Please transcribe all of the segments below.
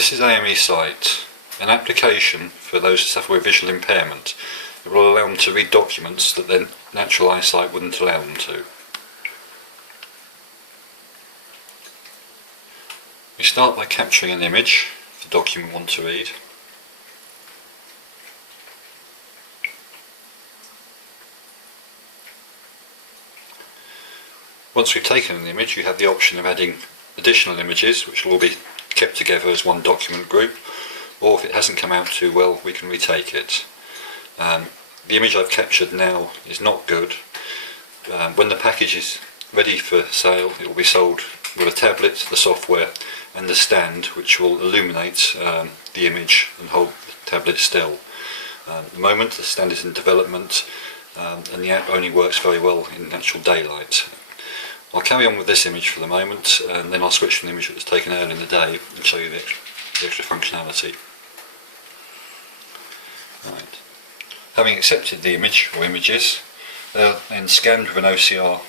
This is AME Sight, an application for those who suffer with visual impairment. It will allow them to read documents that their natural eyesight wouldn't allow them to. We start by capturing an image of the document we want to read. Once we've taken an image, you have the option of adding additional images, which will all be kept together as one document group, or if it hasn't come out too well, we can retake it. The image I've captured now is not good. When the package is ready for sale, it will be sold with a tablet, the software and the stand, which will illuminate the image and hold the tablet still. At the moment the stand is in development, and the app only works very well in natural daylight. I'll carry on with this image for the moment, and then I'll switch to an image that was taken earlier in the day and show you the extra functionality. Right. Having accepted the image or images, they're then scanned with an OCR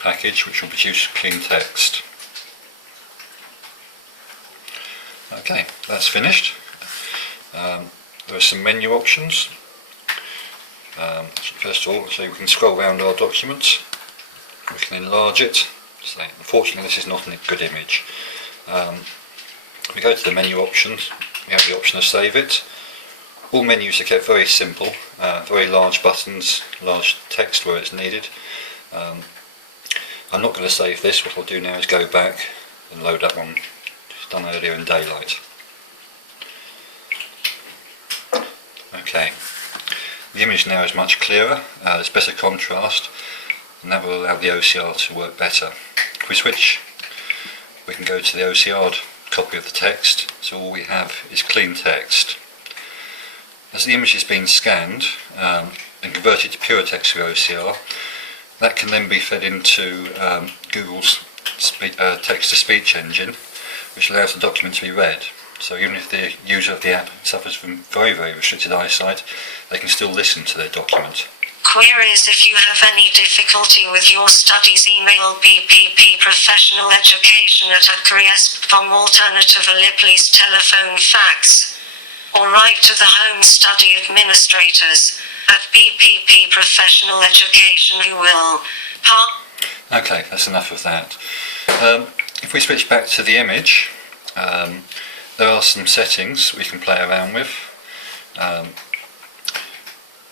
package which will produce clean text. Okay, that's finished. There are some menu options. First of all, so we can scroll around our document. We can enlarge it. So, unfortunately this is not a good image. If we go to the menu options, we have the option to save it. All menus are kept very simple, very large buttons, large text where it's needed. I'm not going to save this. What I'll do now is go back and load that one done earlier in daylight. Okay, the image now is much clearer, there's better contrast, and that will allow the OCR to work better. If we switch, we can go to the OCR'd copy of the text, so all we have is clean text. As the image is being scanned and converted to pure text through OCR, that can then be fed into Google's text-to-speech engine, which allows the document to be read. So even if the user of the app suffers from very, very restricted eyesight, they can still listen to their document. Queries: if you have any difficulty with your studies, email BPP Professional Education @careers.com, alternatively please telephone fax, or write to the Home Study Administrators at BPP Professional Education, who will Okay, that's enough of that. If we switch back to the image, there are some settings we can play around with.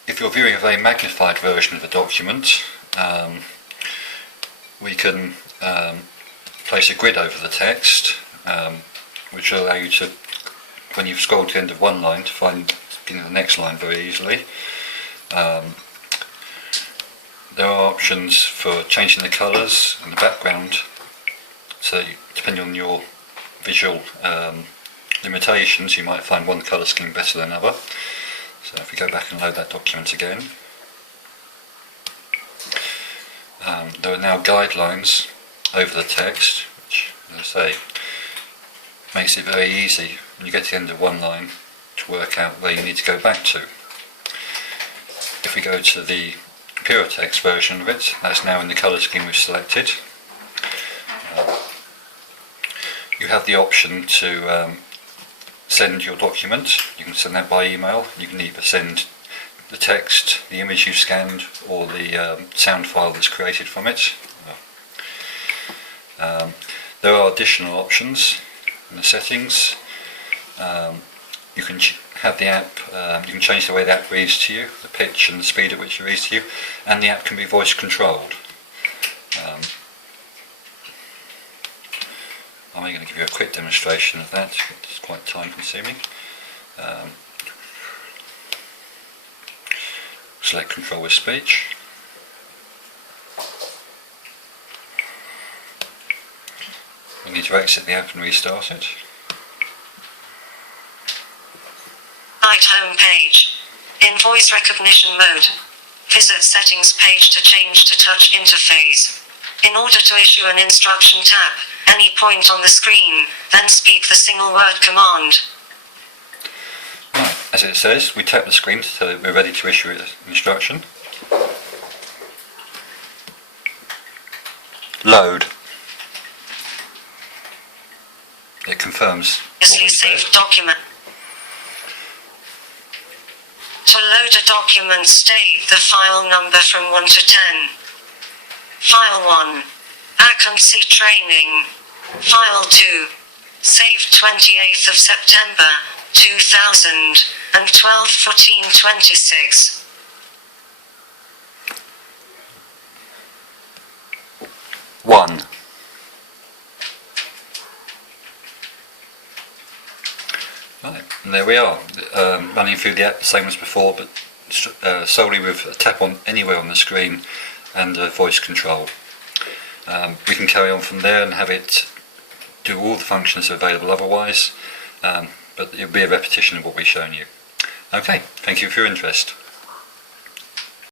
If you're viewing a very magnified version of the document, we can place a grid over the text, which will allow you to, when you've scrolled to the end of one line, to find the next line very easily. There are options for changing the colours and the background, so depending on your visual limitations, you might find one colour scheme better than another. So if we go back and load that document again, there are now guidelines over the text, which, as I say, makes it very easy when you get to the end of one line to work out where you need to go back to. If we go to the pure text version of it, that's now in the colour scheme we've selected. You have the option to send your document. You can send that by email. You can either send the text, the image you've scanned, or the sound file that's created from it. There are additional options in the settings. You can have the app, you can change the way the app reads to you, the pitch and the speed at which it reads to you, and the app can be voice controlled. I'm going to give you a quick demonstration of that. It's quite time consuming. Select control with speech. We need to exit the app and restart it. Right home page. In voice recognition mode. Visit settings page to change to touch interface. In order to issue an instruction, tap any point on the screen, then speak the single word command. Right, as it says, we tap the screen to tell it we're ready to issue an instruction. Load. it confirms what Previously we said. saved document. To load a document, state the file number from 1 to 10. File 1. Vacancy training. File 2. Saved 28th of September, 2012, 14:26. 1. Right, and there we are, running through the app the same as before, but solely with a tap on anywhere on the screen and voice control. We can carry on from there and have it do all the functions available otherwise, but it'll be a repetition of what we've shown you. Okay, thank you for your interest.